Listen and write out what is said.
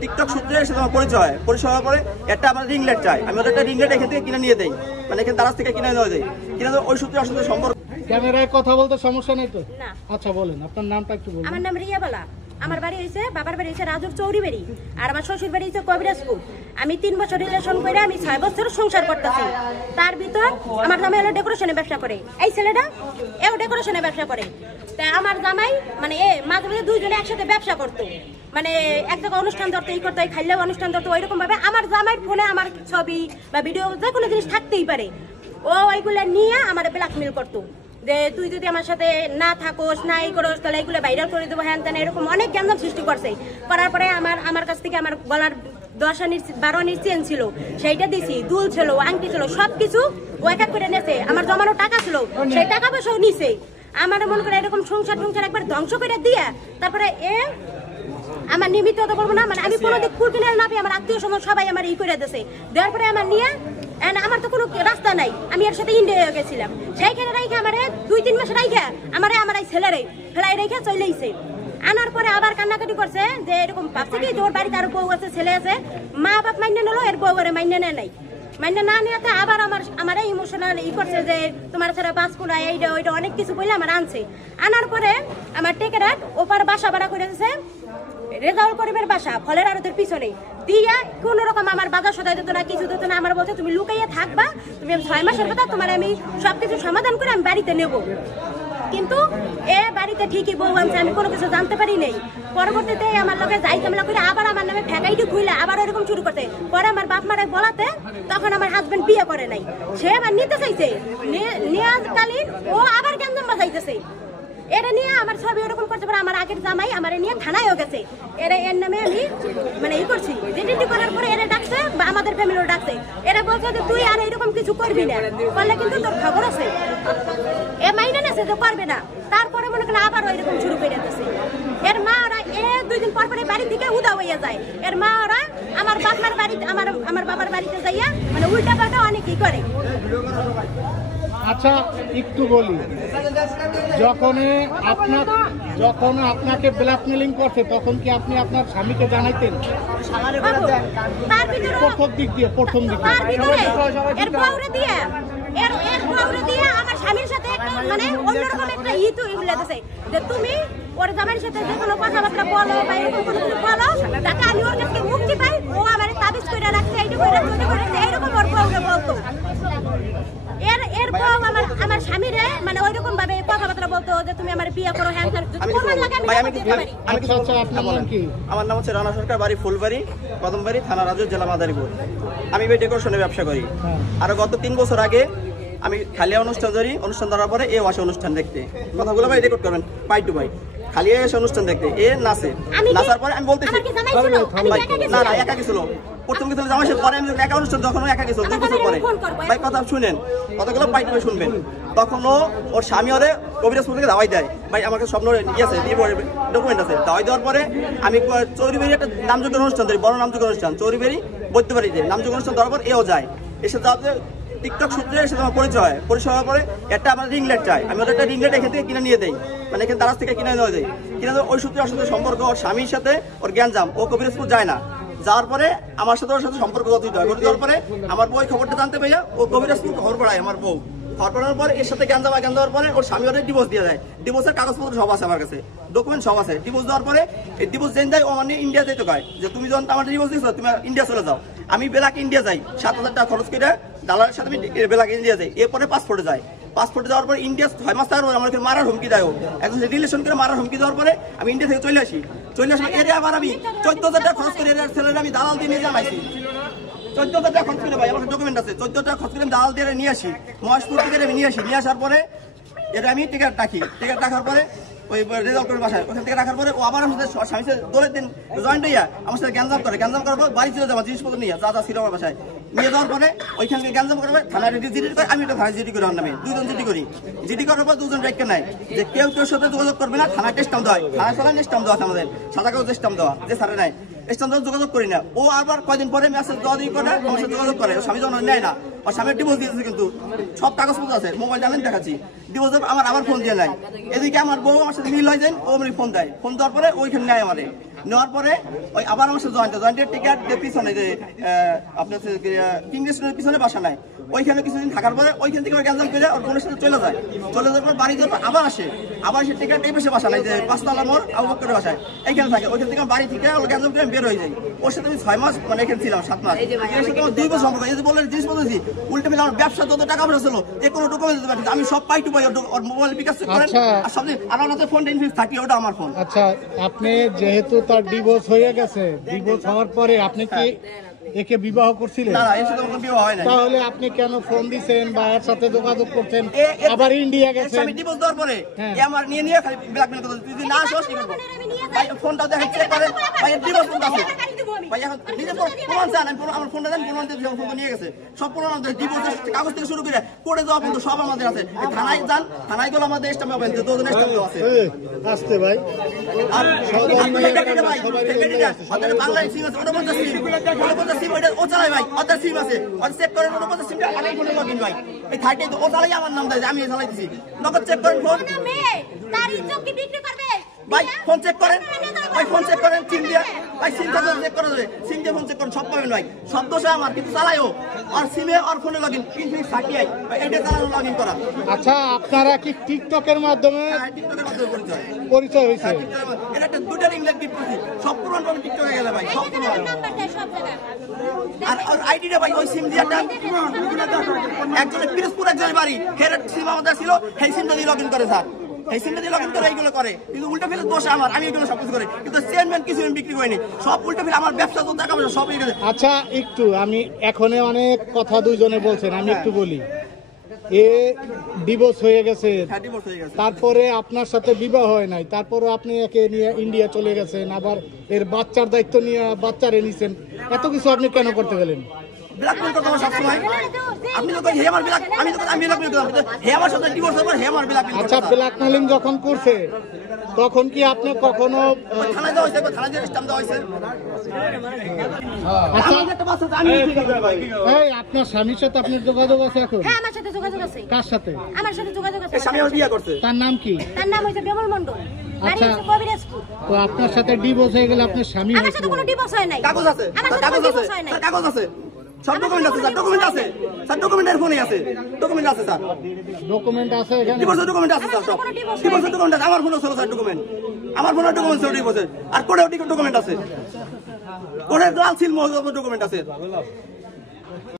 TikTok সূত্রে এসে তোমার পরিচয় পরে একটা আমার রিং লাইট চাই, আমি একটা রিং লাইট এখান থেকে কিনে নিয়ে দেই, মানে এখানে দারাজ থেকে কিনে নেওয়া যায়, কিনা ওই সূত্রে আসলে সম্পর্ক। ক্যামেরায় কথা বলতে সমস্যা নেই তো? না। আচ্ছা বলেন, আপনার নামটা একটু বলুন। আমার নাম রিয়া বালা। আমার বাড়ি হইছে, বাবার বাড়ি হইছে রাজুর চৌরিবাড়ি, আর আমার শ্বশুর বাড়ি হইছে কবিরাজপুর। আমি 3 বছর রিলেশন করে আমি 6 বছর সংসার করতেছি। তার ভিতর আমার জামাই হলো ডেকোরেশনের ব্যবসা করে, এই ছেলেটা এও ডেকোরেশনের ব্যবসা করে। তাই আমার জামাই মানে মাঝে মাঝে দুইজনে একসাথে ব্যবসা করতো, মানে এক জায়গায় অনুষ্ঠান ধরতো, এই করতো, খাইলেও অনুষ্ঠান ধরতো। ওইরকম ভাবে আমার জামাইয়ের ফোনে আমার ছবি বা ভিডিও যে কোনো জিনিস থাকতেই পারে, ও ওইগুলো নিয়ে আমার ব্ল্যাকমেল করতো যে তুই যদি আমার সাথে না থাকোস, না এই করোস, তাহলে এইগুলো ভাইরাল করে দেবো, হ্যান তেন, এরকম অনেক গ্যাঞ্জাম সৃষ্টি করছে। করার পরে আমার কাছ থেকে আমার গলার 10 আনির 12 আনির চেন ছিল, সেইটা দিছি, দুল ছিল, আংটি ছিল, সবকিছু ও এক এক করে নেছে। আমার জমানো টাকা ছিল, সেই টাকা পয়সাও নিছে। আমার মনে করে এরকম সংসার একবার ধ্বংস করে দিয়ে তারপরে আমার নিমিত্ত তো বলবো না, মানে আমি কোনো দিক ফুল কিনে না পেয়ে আমার আত্মীয় সমাজ সবাই আমার ই করে দিয়েছে। দেওয়ার পরে আমার নিয়ে আমার তো কোনো রাস্তা নাই, আমি এর সাথে ইন্ডিয়া গেছিলাম, সেইখানে রাইখে আমার 2-3 মাস রাইখে আমার এই ছেলেরে ফেলাই রেখে চলেইছে। আনার পরে আবার কান্নাকাটি করছে যে এরকম ভাবছে কি তোর বাড়িতে আরো বউ আছে, ছেলে আছে, মা বাপ মাইনে নিলো, এর বউ করে মাইনে নেয় নাই। মাইনে না নিতে আবার আমার ইমোশনাল ই করছে যে তোমার ছাড়া বাঁচকুড়া এইটা ওইটা অনেক কিছু বললে আমার আনছে। আনার পরে আমার টেকেরাট ওপার বাসা ভাড়া করে দিয়েছে, রেজাউল করিমের বাসা ফলের আড়তের পিছনে দিয়া কোন রকম আমার বাজার সদাই দিত না, কিছু দিত না। আমার বলছে তুমি লুকাইয়া থাকবা, তুমি 6 মাসের কথা, তোমার আমি সবকিছু সমাধান করে আমি বাড়িতে নেব। কিন্তু এ বাড়িতে ঠিকই বউ আনছে, আমি কোনো কিছু জানতে পারি নাই। পরবর্তীতে আমার লোকের যাই ঝামেলা করে আবার আমার নামে ফেকাইটি খুইলে আবার ওরকম শুরু করতে। পরে আমার বাপ মারে বলাতে তখন আমার হাজবেন্ড বিয়ে করে নাই, সে আবার নিতে চাইছে, নেওয়াকালীন ও আবার গ্যাঞ্জাম বাজাইতেছে। এরা নিয়ে আমার ছবি ওরকম করতে পারে, আমার আগের জামাই আমার নিয়ে থানায়ও গেছে। এর নামে আমি মানে ই করছি, ডিটেক্টিভ করার পরে এরা ডাকছে বা আমাদের ফ্যামিলিও ডাকছে। এরা বলছে যে তুই আর এরকম কিছু করবি না, করলে কিন্তু তোর খবর আছে। এ মাইনে নেছে যে করবে না, তারপরে মনে করেন আবার ওইরকম শুরু করে দিতেছে। এর মা ওরা 2 দিন পর পরে বাড়ি থেকে উদা হইয়া যায়। এর মা ওরা আমার বাবার বাড়িতে আমার বাবার বাড়িতে যাইয়া মানে উল্টা পাল্টা অনেকই করে। আচ্ছা একটু বলি, যখন আপনাকে ব্ল্যাকমেলিং করছে তখন কি আপনি আপনার স্বামীকে জানাইতেন? প্রথম দিক দিয়ে এর বউরে দিয়ে আমার স্বামীর সাথে মানে অন্যরকম একটা তো লাগছে যে তুমি ওর জামাইয়ের সাথে যে কোনো কথাবার্তা বলো বা এরকম কোনো কিছু বলো, তাকে আমি ওর কাছে মুক্তি পাই, ও আমার তাবিজ করে রাখছে, এইটা করে রাখছে, এইরকম ওর বউরে বলতো। এর বউ আমার স্বামীরে মানে ওইরকম ভাবে কথাবার্তা বলতো যে তুমি আমার বিয়ে করো, হ্যাঁ আমার নাম হচ্ছে রানা সরকার, বাড়ি ফুলবাড়ি, কদমবাড়ি, থানা রাজুর, জেলা মাদারীপুর। আমি ডেকোরেশনের ব্যবসা করি। আর গত 3 বছর আগে আমি খালিয়া অনুষ্ঠান ধরার পরে এ আসে অনুষ্ঠান দেখতে, কথাগুলো ভাই রেকর্ড করবেন পাই টু পাই। খালিয়া এসে অনুষ্ঠান দেখতে এ নাচার পরে আমি বলতেছি না একা গেছিল, প্রথম গেছিল জামাই সাথে, পরে আমি একা অনুষ্ঠান যখন একা গেছিল 2 বছর পরে। ভাই কথা শুনেন, কথাগুলো পাই টু পাই শুনবেন। তখনও ওর স্বামী ওরে কবিরাজপুর থেকে দাওয়াই দেয়, ভাই আমাকে স্বপ্ন ইয়েছে ডকুমেন্ট আছে। দাওয়াই দেওয়ার পরে আমি চৌরিবাড়ি একটা নামযোগ্য অনুষ্ঠান ধরি, বড় নামযোগ্য অনুষ্ঠান চৌরিবাড়ি বৈদ্যবাড়িতে নামযোগ্য অনুষ্ঠান দেওয়ার পর এও যায়। এসে যাওয়াতে টিকটক সূত্রে এসে তোমার পরিচয় পরে একটা আমার রিং লাইট চাই, আমি একটা রিং লাইট এখান থেকে কিনে নিয়ে দেই, মানে এখানে দারাজ থেকে কিনে নেওয়া যায়, কিনা ওই সূত্রে আসলে সম্পর্ক। ওর স্বামীর সাথে ওর গ্যাঞ্জাম, ও কবিরাজপুর যায় না, যাওয়ার পরে আমার সাথে ওর সাথে সম্পর্ক গঠিত হয়। যাওয়ার পরে আমার বউ খবরটা জানতে পাইয়া ও কবিরাজপুর খবর পড়ায় আমার বউ। খবর পড়ানোর পরে এর সাথে জ্ঞান দেওয়ার পরে ওর স্বামী ওদের ডিভোর্স দিয়ে দেয়। ডিভোর্সের কাগজপত্র সব আছে আমার কাছে, ডকুমেন্ট সব আছে। ডিভোর্স দেওয়ার পরে এই ডিভোর্স জেন দেয়, ও মানে ইন্ডিয়া যেতে কয় যে তুমি যখন আমার ডিভোর্স দিয়েছো তুমি ইন্ডিয়া চলে যাও। আমি বেলাকে ইন্ডিয়া যাই, 7,000 টাকা খরচ করে দালালের সাথে আমি বেলাকে ইন্ডিয়া যাই। এরপরে পাসপোর্টে যাই, পাসপোর্টে যাওয়ার পরে ইন্ডিয়া 6 মাস থাকার পরে আমাকে মারার হুমকি দেয়, একজন রিলেশন করে মারার হুমকি দেওয়ার পরে আমি ইন্ডিয়া থেকে চলে আসি। এর আবার আমি 14,000 টাকা খরচ করে এর ছেলেরা আমি দালাল দিয়ে নিয়ে জানাইছি। 14,000 টাকা খরচ করে, ভাই আমার ডকুমেন্ট আছে, 14 টাকা খরচ করে দালাল দিয়ে নিয়ে আসি, মহেশপুর থেকে আমি নিয়ে আসার পরে এটা আমি টিকিট রাখি। টিকিট রাখার পরে ওই রেজাল্ট করে বাসায় ওখান থেকে রাখার পরে ও আবার আমার সাথে স্বামী সাথে দোলের দিন জয়েন্ট হইয়া আমার সাথে গ্যাঞ্জাম করার পর বাড়ি চলে যাবো জিনিসপত্র নিয়ে যা ছিল আমার বাসায় নিয়ে যাওয়ার পরে ওইখান থেকে গ্যাঞ্জাম করবে, থানায় জিডি করে, আমি একটা থানায় জিডি করি, আমার নামে 2জন জিডি করি। জিডি করার পর 2জন রেখে নেয় যে কেউ সাথে যোগাযোগ করবে না, থানায় টেস্টাম দেওয়া হয়, থানায় চলায় টেস্টাম দেওয়া আছে আমাদের, সাদা কাগজ টেস্টাম দেওয়া যে সারে নাই টেস্টাম দেওয়া যোগাযোগ করি না। ও আবার কয়দিন পরে মেসেজ দেওয়া দিয়ে করে আমার সাথে যোগাযোগ করে, স্বামী যখন নেয় না ওর স্বামী ডিভোর্স দিয়েছে, কিন্তু সব কাগজপত্র আছে, মোবাইল জানেন দেখাচ্ছি। ডিভোর্স আমার আবার ফোন দিয়ে নাই। এদিকে আমার বউ আমার সাথে মিল হয়ে যায়, ও মানে ফোন দেয়, ফোন দেওয়ার পরে ওইখানে নেয় আমারে, নেওয়ার পরে ওই আবার আমার সাথে জয়েন্টের টিকিট দিয়ে পিছনে যে আপনার কিং রেস্টুরেন্টের পিছনে বাসা নাই, ওইখানে কিছুদিন থাকার পরে ওইখান থেকে ক্যান্সেল করে ওর বোনের সাথে চলে যায়। চলে যাওয়ার পর বাড়ি যাওয়ার পর আবার আসে, আবার সে টিকিট এই পাশে বাসা নাই, যে 5 তলা মোড় আবু বকরের বাসায়, এইখানে থাকে। ওইখান থেকে বাড়ি থেকে ওর ক্যান্সেল করে বের হয়ে যায়। ওর সাথে আমি 6 মাস মানে এখানে ছিলাম, 7 মাস। এর সাথে আমার 2 বছর সম্পর্ক। এই যে বললেন জিনিস বলতেছি, উল্টে মিলে আমার ব্যবসা যত টাকা পয়সা ছিল, যে কোনো ডকুমেন্ট দিতে পারি, আমি সব পাই টু পাই। ওর মোবাইল বিকাশ করেন আর সব দিন আমার হাতে ফোন ইনফিনিক্স থাকি, ওটা আমার ফোন। আচ্ছা, আপনি যেহেতু তার ডিভোর্স হয়ে গেছে, ডিভোর্স হওয়ার পরে আপনি কি একে বিবাহ করছিলেন? না, এর সাথে কোনো বিবাহ হয় না। তাহলে আপনি কেন ফোন দিছেন বা এর সাথে যোগাযোগ করছেন? আবার ইন্ডিয়া গেছেন। আমি ডিভোর্স দেওয়ার পরে এ আমার নিয়ে খালি ব্ল্যাকমেল করতে, তুই যদি না আসস কি করব ভাই? ফোনটা দেখেন, চেক করেন ভাই, ডিভোর্স কোনটা আছে ভাই? এখন নিজে প্রমাণ চান, আমি আমার ফোনটা দেন, প্রমাণ দিয়ে ফোন নিয়ে গেছে, সব প্রমাণ আমাদের, ডিভোর্সের কাগজ থেকে শুরু করে কোর্টে যাওয়া পর্যন্ত সব আমাদের আছে। থানায় যান, থানায় গেলে আমাদের স্ট্যাম্প পাবেন, 2 জন স্ট্যাম্প আছে। আসতে ভাই, আর বাংলায় সিম আছে, ওটা 50 সিম, ওটা 50 সিম, ওটা ও চালায় ভাই, ওটা সিম আছে, ওটা চেক করেন, ওটা 50 সিমটা অনেক ফোনে লগইন ভাই। এই 30 তো ও চালাই আমার নাম দেয়, আমি চালাই দিছি, নগদ চেক করেন ফোন তার ইজ্জত কি বিক্রি করবে ভাই। ফোন চেক করেন ভাই, ফোন চেক করেন, সিম দিয়ে ভাই, সিমটা চেক করা যাবে, সিম দিয়ে ফোন চেক করেন, সব পাবেন ভাই। সব দোষ আমার, কিন্তু চালাইও আর সিমে আর ফোনে লগইন ইনফিনিক্স 38 ভাই, এটা চালানো লগইন করা। আচ্ছা, আপনারা কি টিকটকের মাধ্যমে টিকটকের মাধ্যমে পরিচয় হয়েছে? এটা একটা দুটার ইংল্যান্ড গিফট করছি, সব পুরান পাবেন টিকটকে গেলে ভাই, সব পুরান। আর আইডিটা ভাই ওই সিম দিয়ে একজনের পিরোজপুর, একজনের বাড়ি, হেরের সিম আমাদের ছিল, সেই সিমটা দিয়ে লগইন করে স্যার, এই সিমটা দিয়ে লগইন করে এইগুলো করে, কিন্তু উল্টা ফেলে দোষ আমার, আমি এগুলো সব কিছু করি, কিন্তু চেয়ারম্যান কিছু আমি বিক্রি করিনি, সব উল্টা ফেলে আমার ব্যবসা তো টাকা পয়সা সব এখানে। আচ্ছা, একটু আমি এখনে অনেক কথা দুইজনে বলছেন, আমি একটু বলি। এ ডিভোর্স হয়ে গেছে, ডিভোর্স হয়ে গেছে, তারপরে আপনার সাথে বিবাহ হয় নাই, তারপরে আপনি একে নিয়ে ইন্ডিয়া চলে গেছেন, আবার এর বাচ্চার দায়িত্ব নিয়ে বাচ্চারে নিছেন, এত কিছু আপনি কেন করতে গেলেন? ব্ল্যাকমেল করতে আমার সবসময়, আপনি তো হে আমার ব্ল্যাক, আমি তো আমি ব্ল্যাকমেল করতাম, হে আমার সাথে ডিভোর্স হবার, হে আমার ব্ল্যাকমেল। আচ্ছা, ব্ল্যাকমেলিং যখন করছে তখন কি আপনি কখনো থানায় দেওয়া হয়েছে, থানায় যে স্ট্যাম্প দেওয়া হয়েছে? আচ্ছা, আমার একটা বাচ্চা আছে, আমি কি করব ভাই? এই আপনার স্বামীর সাথে আপনার যোগাযোগ আছে এখন? হ্যাঁ, আমার সাথে যোগাযোগ আছে। কার সাথে? আমার সাথে যোগাযোগ আছে। এই স্বামী আমার বিয়ে করছে, তার নাম কি? তার নাম হইছে বিমল মণ্ডল, বাড়ি আচ্ছা। হইছে কবিরাজপুর। তো আপনার সাথে ডিভোর্স হয়ে গেলে আপনার স্বামী আমার সাথে কোনো ডিভোর্স হয় নাই। কাগজ আছে, আমার সাথে কাগজ কোনো আছে, ডিভোর্স হয় নাই। স্যার কাগজ আছে, সব ডকুমেন্ট আছে স্যার, ডকুমেন্ট আছে স্যার, ডকুমেন্টের ফোনে আছে, ডকুমেন্ট আছে স্যার, ডকুমেন্ট আছে এখানে? ডিভোর্সের ডকুমেন্ট আছে স্যার, সব ডিভোর্সের ডকুমেন্ট আছে, আমার ফোনে ছিল স্যার ডকুমেন্ট, আমার ফোনে ডকুমেন্ট ছিল ডিভোর্সের, আর কোর্টেও ডকুমেন্ট আছে, কোর্টের লাল সিল ডকুমেন্ট আছে।